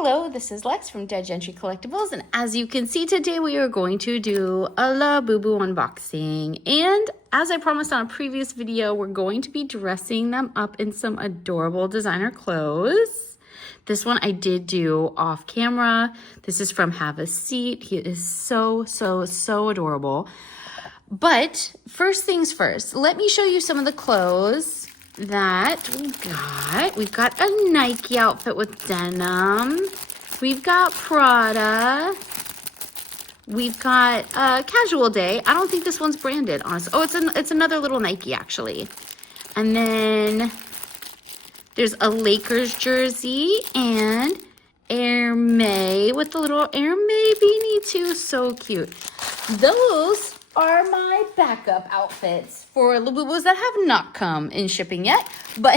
Hello, this is Lex from DeadGentry Collectibles, and as you can see today, we are going to do a Labubu unboxing. And as I promised on a previous video, we're going to be dressing them up in some adorable designer clothes. This one I did do off camera. This is from Have a Seat. He is so adorable. But first things first, let me show you some of the clothes that we got. We've got a Nike outfit with denim. We've got Prada. We've got a casual day. I don't think this one's branded, honestly. Oh, it's another little Nike, actually. And then there's a Lakers jersey and Air May with the little Air May beanie, too. So cute. Those are my backup outfits for Labubus that have not come in shipping yet, but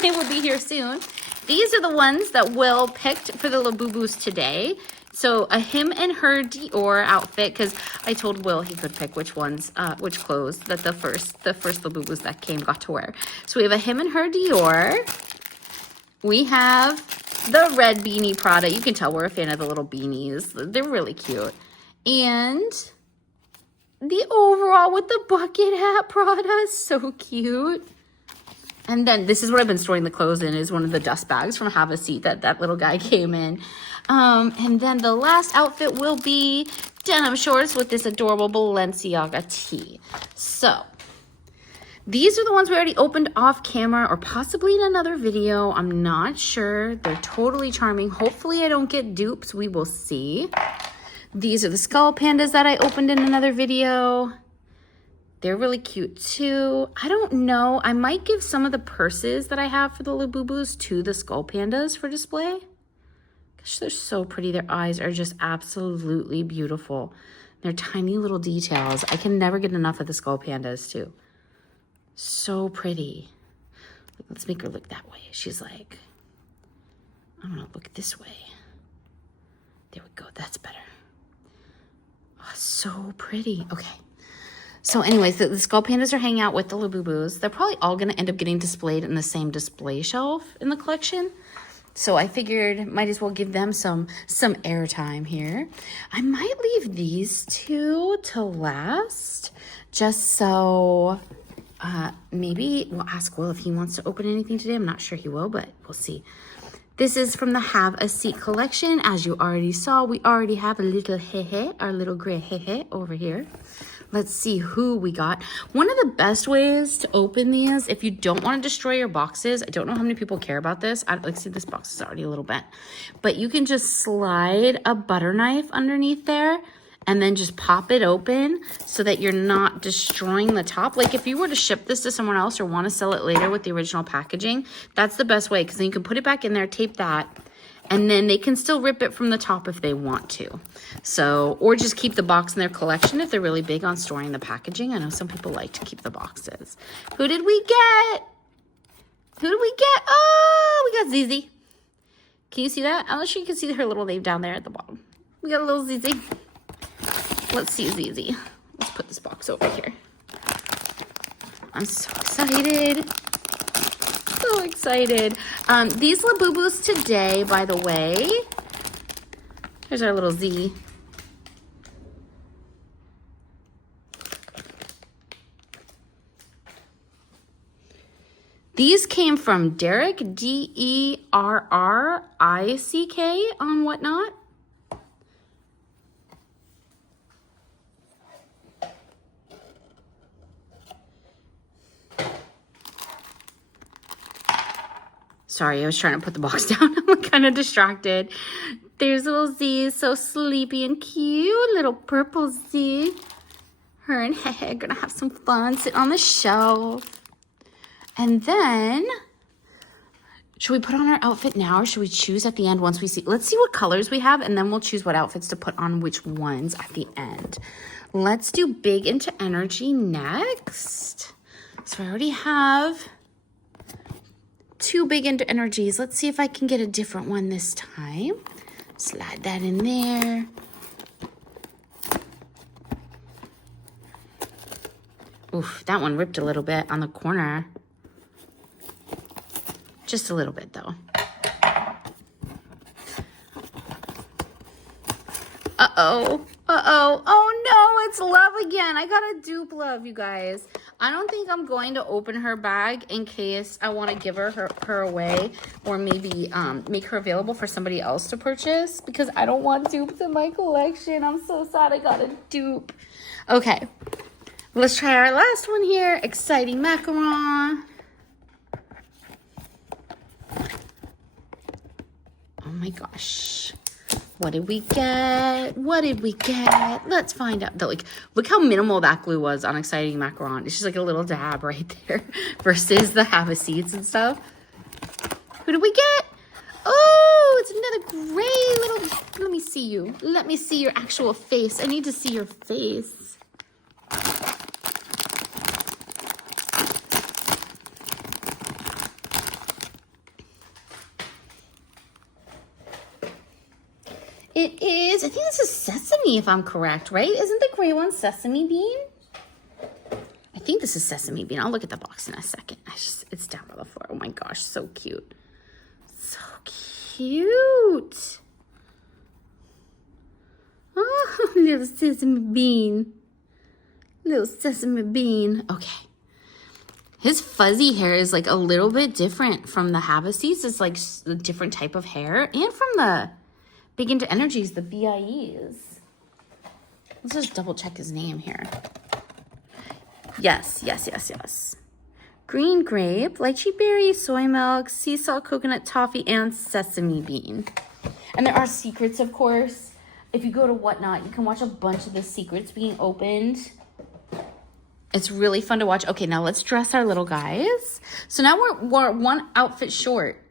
they will be here soon. These are the ones that Will picked for the Labubus today. So a him and her Dior outfit, because I told Will he could pick which ones, which clothes that the first Labubus that came got to wear. So we have a him and her Dior. We have the red beanie Prada. You can tell we're a fan of the little beanies. They're really cute. And the overall with the bucket hat Prada is so cute. And then this is what I've been storing the clothes in, is one of the dust bags from Have a Seat that little guy came in. And then the last outfit will be denim shorts with this adorable Balenciaga tee. So these are the ones we already opened off camera or possibly in another video. I'm not sure. They're totally charming. Hopefully I don't get dupes. We will see. These are the skull pandas that I opened in another video. They're really cute too. I don't know. I might give some of the purses that I have for the Labubus to the skull pandas for display. Gosh, they're so pretty. Their eyes are just absolutely beautiful. They're tiny little details. I can never get enough of the skull pandas too. So pretty. Let's make her look that way. She's like, I'm gonna look this way. There we go. That's better. Oh, so pretty. Okay. So anyways, the skull pandas are hanging out with the Labubus. They're probably all going to end up getting displayed in the same display shelf in the collection. So I figured might as well give them some airtime here. I might leave these two to last just so maybe we'll ask Will if he wants to open anything today. I'm not sure he will, but we'll see. This is from the Have a Seat collection. As you already saw, we already have a little hehe, our little gray hehe over here. Let's see who we got. One of the best ways to open these, if you don't want to destroy your boxes, I don't know how many people care about this. Like, see, this box is already a little bent. But you can just slide a butter knife underneath there and then just pop it open so that you're not destroying the top. Like if you were to ship this to someone else or want to sell it later with the original packaging, that's the best way, because then you can put it back in there, tape that, and then they can still rip it from the top if they want to. So, or just keep the box in their collection if they're really big on storing the packaging. I know some people like to keep the boxes. Who did we get? Who did we get? Oh, we got Zizi. Can you see that? I'm not sure you can see her little name down there at the bottom. We got a little Zizi. Let's see Zizi. Let's put this box over here. I'm so excited. So excited. These Labubus today, by the way, here's our little Z. These came from Derrick, Derrick, on Whatnot. Sorry, I was trying to put the box down. I'm kind of distracted. There's little Z, so sleepy and cute. Little purple Z. Her and Hehe are gonna have some fun, sit on the shelf. And then, should we put on our outfit now or should we choose at the end once we see? Let's see what colors we have and then we'll choose what outfits to put on which ones at the end. Let's do Big Into Energy next. So I already have two Big Into Energies. Let's see if I can get a different one this time. Slide that in there. Oof, that one ripped a little bit on the corner. Just a little bit though. Uh-oh. Uh-oh. Oh, no, it's Love again. I got a dupe Love, you guys. I don't think I'm going to open her bag in case I want to give her away or maybe make her available for somebody else to purchase because I don't want dupes in my collection. I'm so sad I got a dupe. Okay. Let's try our last one here. Exciting macaron. Oh my gosh. What did we get? What did we get? Let's find out. Look how minimal that glue was on Exciting Macaron. It's just like a little dab right there versus the have a seats and stuff. Who did we get? Oh, it's another gray little. Let me see you. Let me see your actual face. I need to see your face. It is, I think this is sesame if I'm correct, right? Isn't the gray one sesame bean? I think this is sesame bean. I'll look at the box in a second. It's down by the floor. Oh my gosh, so cute. So cute. Oh, little sesame bean. Little sesame bean. Okay. His fuzzy hair is like a little bit different from the Havaseas. It's like a different type of hair. And from the Big Into Energies, the BIEs. Let's just double check his name here. Yes. Green grape, lychee berry, soy milk, sea salt, coconut toffee, and sesame bean. And there are secrets, of course. If you go to Whatnot, you can watch a bunch of the secrets being opened. It's really fun to watch. Okay, now let's dress our little guys. So now we're one outfit short.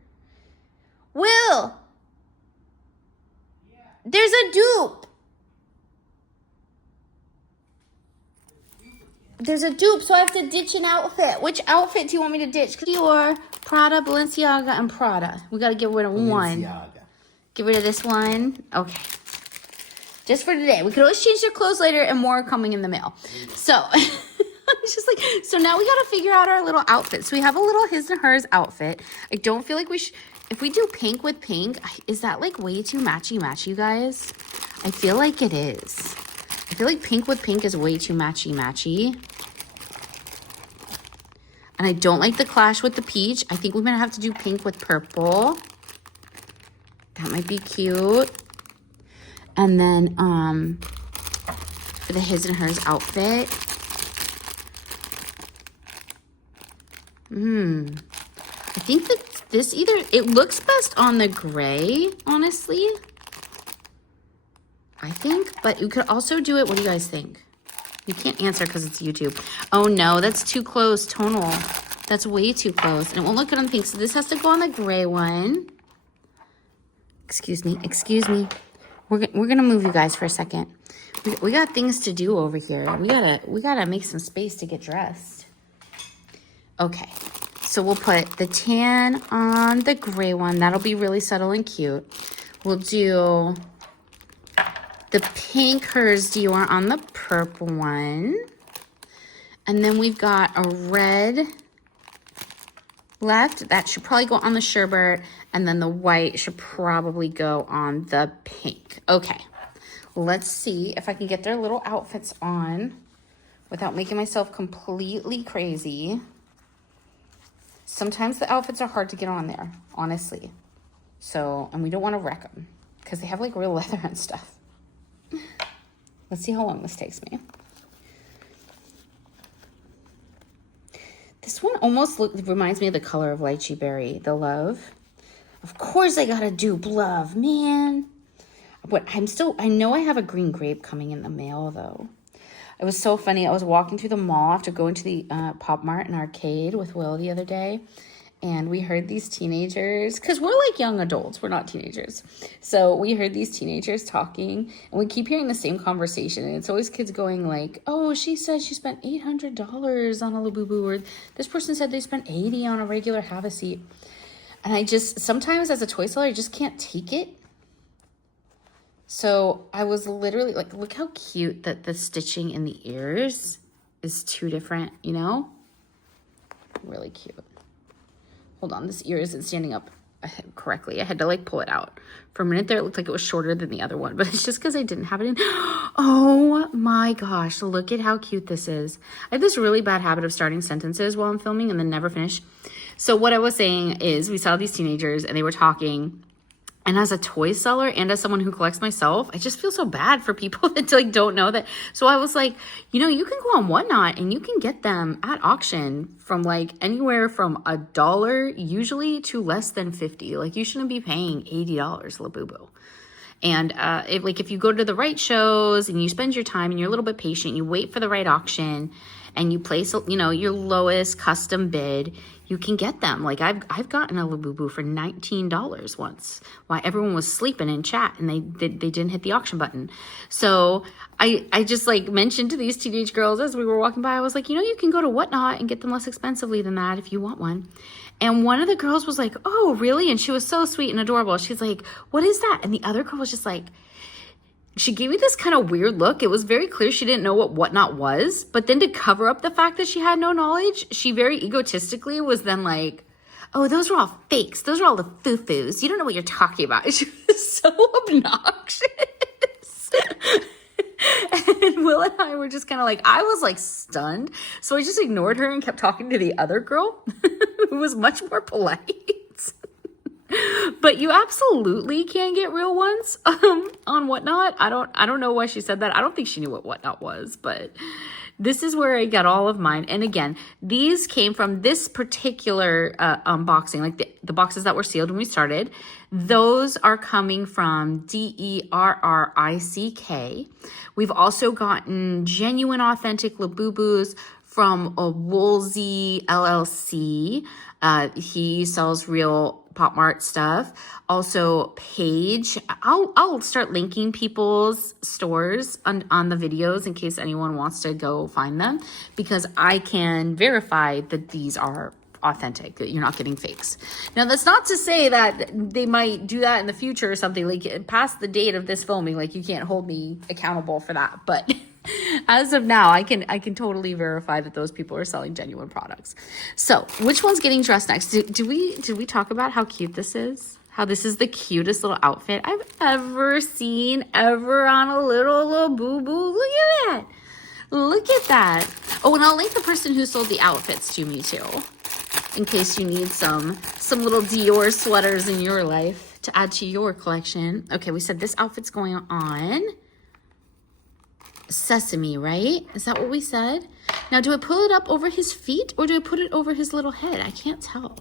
Will! There's a dupe. There's a dupe, so I have to ditch an outfit. Which outfit do you want me to ditch? Dior, Prada, Balenciaga, and Prada. We got to get rid of one. Get rid of this one. Okay. Just for today. We could always change their clothes later and more are coming in the mail. So, it's just like, so now we got to figure out our little outfits. So we have a little his and hers outfit. I don't feel like we should... If we do pink with pink, is that like way too matchy-matchy, you guys? I feel like it is. I feel like pink with pink is way too matchy-matchy. And I don't like the clash with the peach. I think we're going to have to do pink with purple. That might be cute. And then for the his and hers outfit. I think that this it looks best on the gray, honestly. I think, but you could also do it. What do you guys think? You can't answer because it's YouTube. Oh no, that's too close, tonal. That's way too close. And it won't look good on the pink. So this has to go on the gray one. Excuse me. We're gonna move you guys for a second. We got things to do over here. We gotta make some space to get dressed. Okay. So we'll put the tan on the gray one. That'll be really subtle and cute. We'll do the pink hers Dior on the purple one. And then we've got a red left. That should probably go on the sherbet. And then the white should probably go on the pink. Okay. Let's see if I can get their little outfits on without making myself completely crazy. Sometimes the outfits are hard to get on there, honestly. So, and we don't want to wreck them because they have like real leather and stuff. Let's see how long this takes me. This one almost reminds me of the color of lychee berry, the Love. Of course I gotta dupe Love, man. But I know I have a green grape coming in the mail though. It was so funny. I was walking through the mall after going to the Pop Mart and Arcade with Will the other day. And we heard these teenagers, because we're like young adults. We're not teenagers. So we heard these teenagers talking. And we keep hearing the same conversation. And it's always kids going like, oh, she said she spent $800 on a Labubu. Or this person said they spent $80 on a regular Have a Seat. And I just, sometimes as a toy seller, I just can't take it. So I was literally like, look how cute that the stitching in the ears is two different, you know? Really cute. Hold on, this ear isn't standing up correctly. I had to like pull it out. For a minute there, it looked like it was shorter than the other one, but it's just because I didn't have it in. Oh my gosh, look at how cute this is. I have this really bad habit of starting sentences while I'm filming and then never finish. So what I was saying is we saw these teenagers and they were talking. And as a toy seller and as someone who collects myself, I just feel so bad for people that like don't know that. So I was like, you know, you can go on Whatnot and you can get them at auction from like anywhere from $1 usually to less than 50. Like you shouldn't be paying $80 Labubu. And if you go to the right shows and you spend your time and you're a little bit patient, you wait for the right auction and you place, you know, your lowest custom bid, you can get them. Like I've gotten a Labubu for $19 once while everyone was sleeping in chat and they didn't hit the auction button. So I just like mentioned to these teenage girls as we were walking by, I was like, you know, you can go to Whatnot and get them less expensively than that if you want one. And one of the girls was like, oh, really? And she was so sweet and adorable. She's like, what is that? And the other girl was just like, she gave me this kind of weird look. It was very clear she didn't know what Whatnot was. But then to cover up the fact that she had no knowledge, she very egotistically was then like, oh, those were all fakes. Those are all the foo-foos. You don't know what you're talking about. She was so obnoxious. And Will and I were just kind of like, I was like stunned. So I just ignored her and kept talking to the other girl who was much more polite. But you absolutely can get real ones on Whatnot. I don't know why she said that. I don't think she knew what Whatnot was, but this is where I got all of mine. And again, these came from this particular unboxing, like the boxes that were sealed when we started. Those are coming from DERRICK. We've also gotten genuine, authentic Labubus from a Woolsey LLC. He sells real Popmart stuff. Also, Paige. I'll start linking people's stores on the videos in case anyone wants to go find them, because I can verify that these are authentic, that you're not getting fakes. Now, that's not to say that they might do that in the future or something, like past the date of this filming, like you can't hold me accountable for that. But as of now, I can totally verify that those people are selling genuine products. So which one's getting dressed next? Did we talk about how cute this is? How this is the cutest little outfit I've ever seen ever on a little Labubu. Look at that. Look at that. Oh, and I'll link the person who sold the outfits to me too, in case you need some little Dior sweaters in your life to add to your collection. Okay, we said this outfit's going on Sesame, right? Is that what we said? Now, do I pull it up over his feet or do I put it over his little head? I can't tell.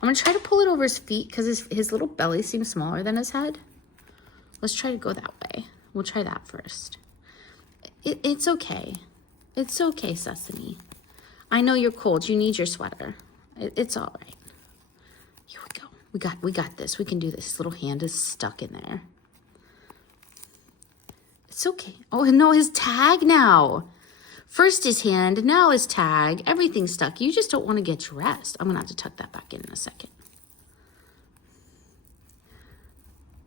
I'm going to try to pull it over his feet because his little belly seems smaller than his head. Let's try to go that way. We'll try that first. It's okay. It's okay, Sesame. I know you're cold. You need your sweater. It's all right. Here we go. We got this. We can do this. His little hand is stuck in there. It's okay. Oh, no, his tag now. First his hand, now his tag. Everything's stuck. You just don't want to get dressed. I'm going to have to tuck that back in a second.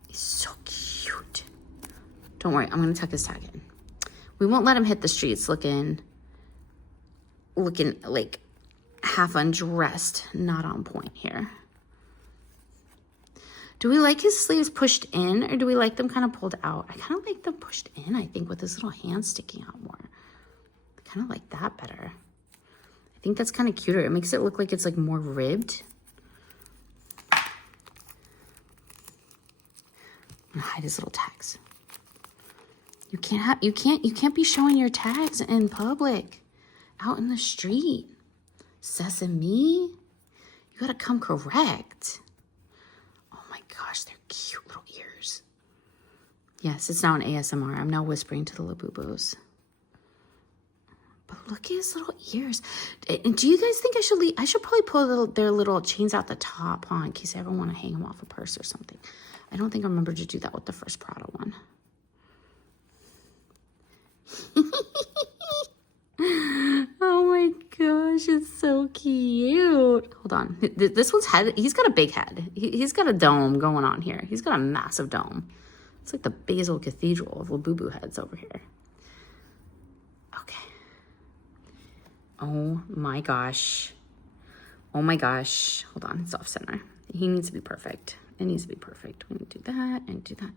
He's so cute. Don't worry, I'm going to tuck his tag in. We won't let him hit the streets looking like half undressed, not on point here. Do we like his sleeves pushed in or do we like them kind of pulled out? I kind of like them pushed in, I think, with his little hand sticking out more. I kind of like that better. I think that's kind of cuter. It makes it look like it's like more ribbed. I'm gonna hide his little tags. You can't be showing your tags in public, out in the street. Sesame, you gotta come correct. Gosh, they're cute little ears. Yes, it's now an ASMR. I'm now whispering to the Labubus. But look at his little ears. And do you guys think I should probably pull their little chains out the top, in case I ever want to hang them off a purse or something. I don't think I remember to do that with the first Prada one. Oh my gosh, it's so cute. Hold on. This one's head, he's got a big head. He's got a dome going on here. He's got a massive dome. It's like the Basel Cathedral of Labubu heads over here. Okay. Oh my gosh. Oh my gosh. Hold on, it's off center. He needs to be perfect. It needs to be perfect. We need to do that and do that.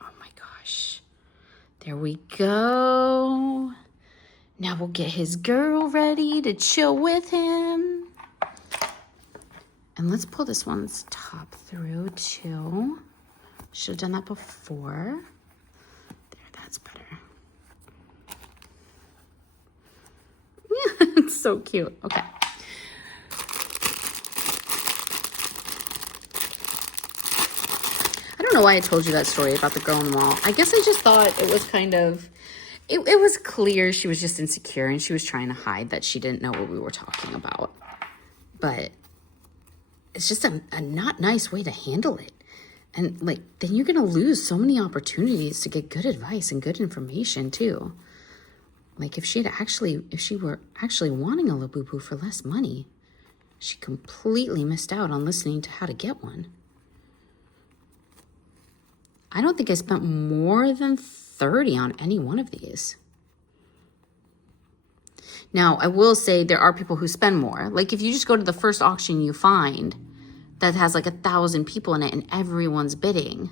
Oh my gosh. There we go. Now we'll get his girl ready to chill with him. And let's pull this one's top through too. Should have done that before. There, that's better. It's so cute. Okay. I don't know why I told you that story about the girl in the mall. I guess I just thought it was kind of, it was clear she was just insecure and she was trying to hide that she didn't know what we were talking about. But it's just a not nice way to handle it. And like, then you're going to lose so many opportunities to get good advice and good information too. Like if she were actually wanting a Labubu for less money, she completely missed out on listening to how to get one. I don't think I spent more than 30 on any one of these. Now, I will say there are people who spend more. Like if you just go to the first auction you find that has like 1,000 people in it and everyone's bidding,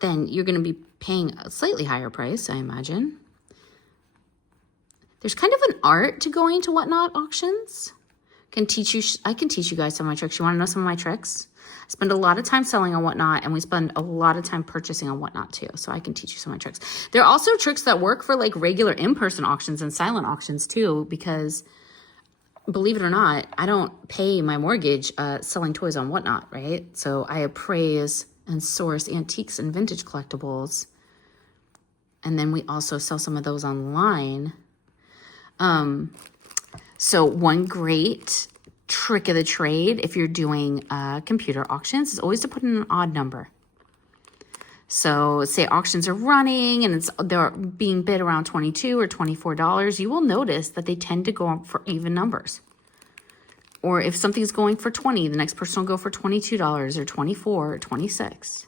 then you're going to be paying a slightly higher price, I imagine. There's kind of an art to going to Whatnot auctions. I can teach you guys some of my tricks. You want to know some of my tricks? I spend a lot of time selling on Whatnot, and we spend a lot of time purchasing on Whatnot too. So I can teach you some of my tricks. There are also tricks that work for like regular in-person auctions and silent auctions too, because believe it or not, I don't pay my mortgage selling toys on Whatnot, right? So I appraise and source antiques and vintage collectibles. And then we also sell some of those online. So one great trick of the trade, if you're doing computer auctions, is always to put in an odd number. So say auctions are running and they're being bid around $22 or $24, you will notice that they tend to go up for even numbers. Or if something's going for $20, the next person will go for $22 or $24 or $26.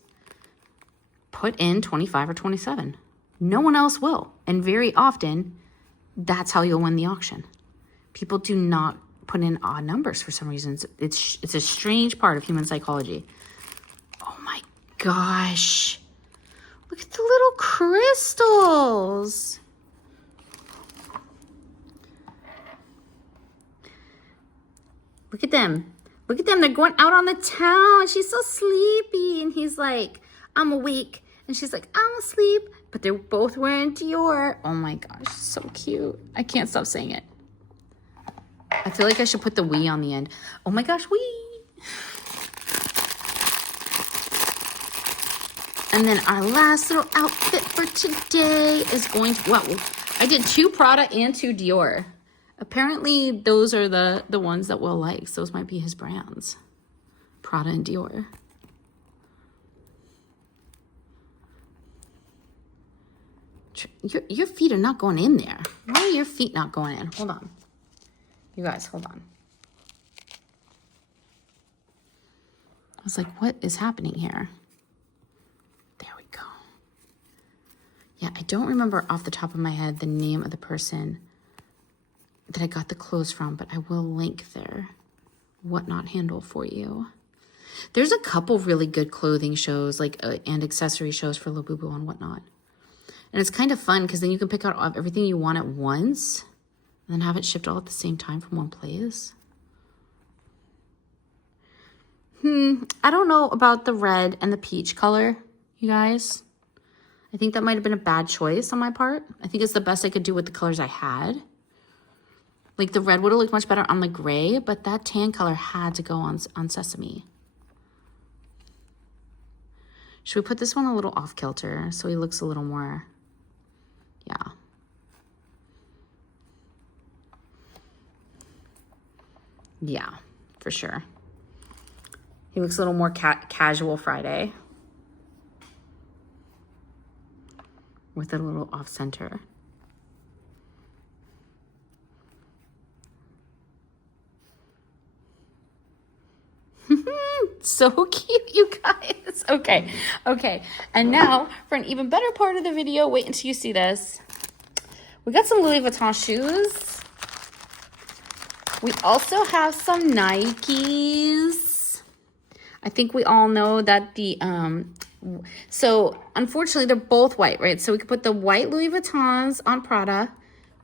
Put in $25 or $27. No one else will. And very often, that's how you'll win the auction. People do not put in odd numbers for some reason. It's a strange part of human psychology. Oh my gosh. Look at the little crystals. Look at them. Look at them. They're going out on the town. She's so sleepy. And he's like, I'm awake. And she's like, I'm asleep. But they're both wearing Dior. Oh my gosh, so cute. I can't stop saying it. I feel like I should put the wee on the end. Oh my gosh, wee. And then our last little outfit for today is going to, well, I did 2 Prada and 2 Dior. Apparently, those are the ones that Will likes. Those might be his brands. Prada and Dior. Your feet are not going in there. Why are your feet not going in? Hold on. You guys, hold on. I was like, what is happening here? There we go. Yeah, I don't remember off the top of my head the name of the person that I got the clothes from, but I will link their Whatnot handle for you. There's a couple really good clothing shows and accessory shows for Labubu on Whatnot. And it's kind of fun because then you can pick out everything you want at once and then have it shipped all at the same time from one place. I don't know about the red and the peach color, you guys. I think that might have been a bad choice on my part. I think it's the best I could do with the colors I had. Like the red would have looked much better on the gray, but that tan color had to go on sesame. Should we put this one a little off kilter so he looks a little more, yeah. Yeah, for sure. He looks a little more casual Friday. With a little off center. So cute, you guys. Okay. And now for an even better part of the video, wait until you see this. We got some Louis Vuitton shoes. We also have some Nikes. I think we all know that the, so unfortunately they're both white, right? So we could put the white Louis Vuittons on Prada,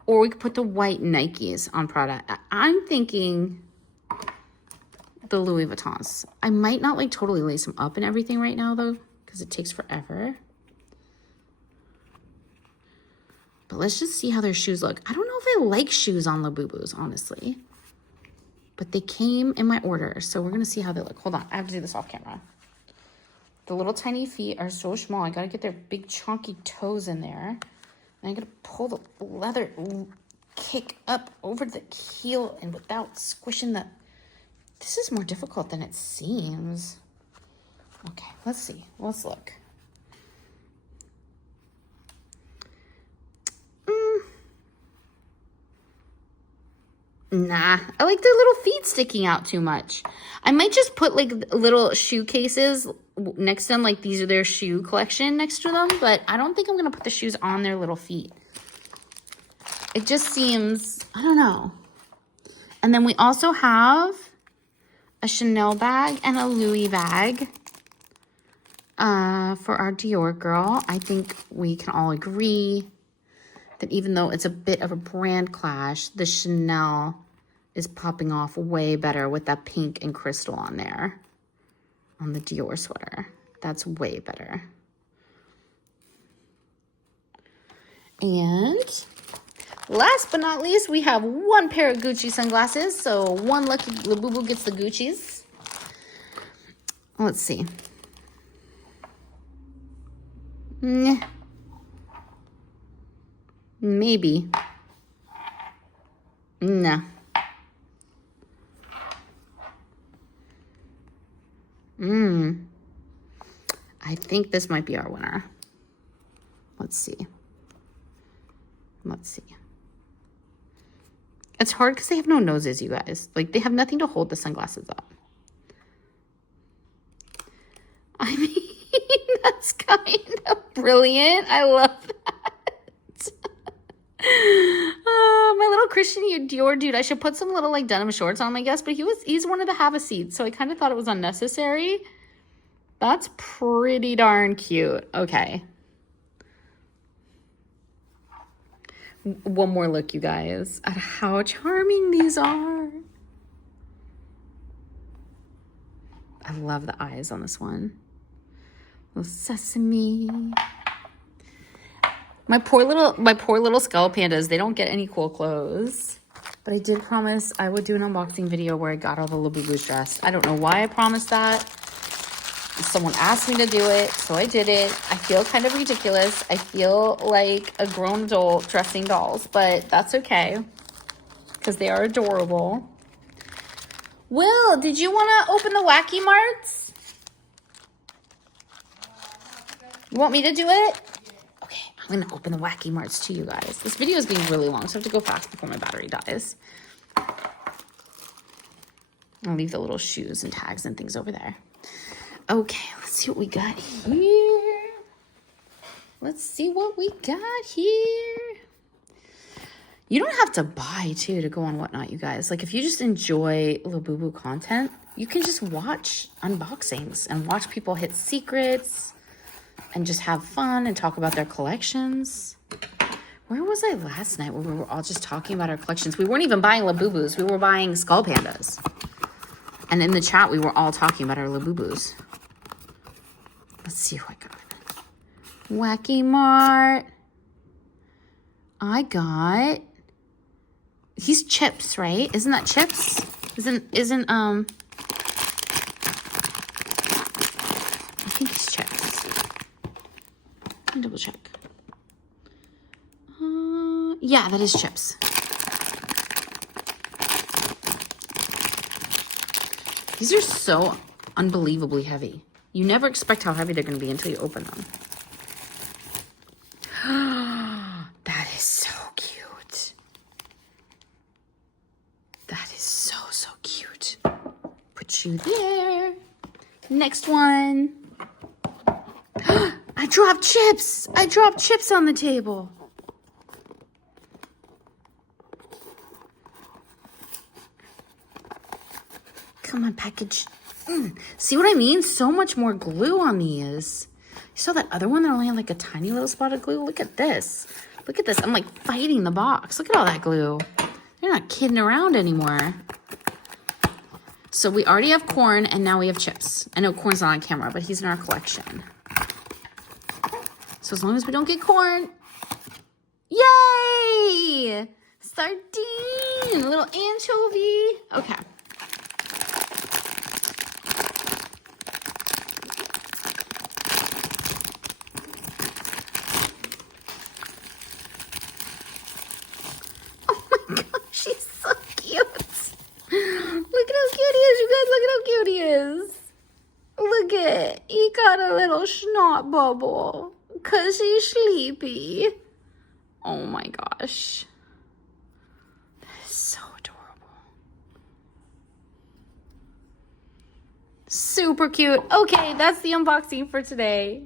or we could put the white Nikes on Prada. I'm thinking the Louis Vuittons. I might not like totally lace them up and everything right now though, because it takes forever. But let's just see how their shoes look. I don't know if I like shoes on Labubus, honestly. But they came in my order, so we're going to see how they look. Hold on, I have to do this off camera. The little tiny feet are so small. I got to get their big chunky toes in there. And I'm going to pull the leather kick up over the heel and without squishing the... This is more difficult than it seems. Okay, let's see. Let's look. Nah, I like their little feet sticking out too much. I might just put like little shoe cases next to them, like these are their shoe collection next to them, but I don't think I'm going to put the shoes on their little feet. It just seems, I don't know. And then we also have a Chanel bag and a Louis bag for our Dior girl. I think we can all agree that even though it's a bit of a brand clash, the Chanel is popping off way better with that pink and crystal on there. On the Dior sweater. That's way better. And last but not least, we have one pair of Gucci sunglasses. So one lucky Labubu gets the Guccis. Let's see. Maybe. No. I think this might be our winner. Let's see. Let's see. It's hard because they have no noses, you guys. Like, they have nothing to hold the sunglasses up. I mean, that's kind of brilliant. I love that. My little Christian Dior dude. I should put some little like denim shorts on him, I guess, but he's one of the have a seat, so I kind of thought it was unnecessary. That's pretty darn cute. Okay. One more look, you guys, at how charming these are. I love the eyes on this one. Little sesame. My poor little skull pandas, they don't get any cool clothes. But I did promise I would do an unboxing video where I got all the Labubus dressed. I don't know why I promised that. Someone asked me to do it, so I did it. I feel kind of ridiculous. I feel like a grown adult dressing dolls, but that's okay because they are adorable. Will, did you want to open the Wacky Marts? You want me to do it? Okay, I'm going to open the Wacky Marts to you guys. This video is being really long, so I have to go fast before my battery dies. I'll leave the little shoes and tags and things over there. Okay, let's see what we got here. Let's see what we got here. You don't have to buy, too, to go on Whatnot, you guys. Like, if you just enjoy Labubu content, you can just watch unboxings and watch people hit secrets and just have fun and talk about their collections. Where was I last night where we were all just talking about our collections? We weren't even buying Labubus. We were buying skull pandas. And in the chat, we were all talking about our Labubus. Let's see who I got. Wacky Mart. I got... He's Chips, right? Isn't that Chips? I think he's Chips. Let me double check. Yeah, that is Chips. These are so unbelievably heavy. You never expect how heavy they're going to be until you open them. That is so cute. That is so, so cute. Put you there. Next one. I dropped chips. I dropped chips on the table. on my package. See what I mean? So much more glue on these. You saw that other one that only had like a tiny little spot of glue? Look at this. Look at this. I'm like fighting the box. Look at all that glue. They're not kidding around anymore. So we already have corn and now we have chips. I know corn's not on camera, but he's in our collection. So as long as we don't get corn. Yay! Sardine, a little anchovy. Okay. She's so cute. Look at how cute he is, you guys. Look at how cute he is. Look at, he got a little snot bubble because he's sleepy. Oh my gosh. That is so adorable. Super cute. Okay, that's the unboxing for today.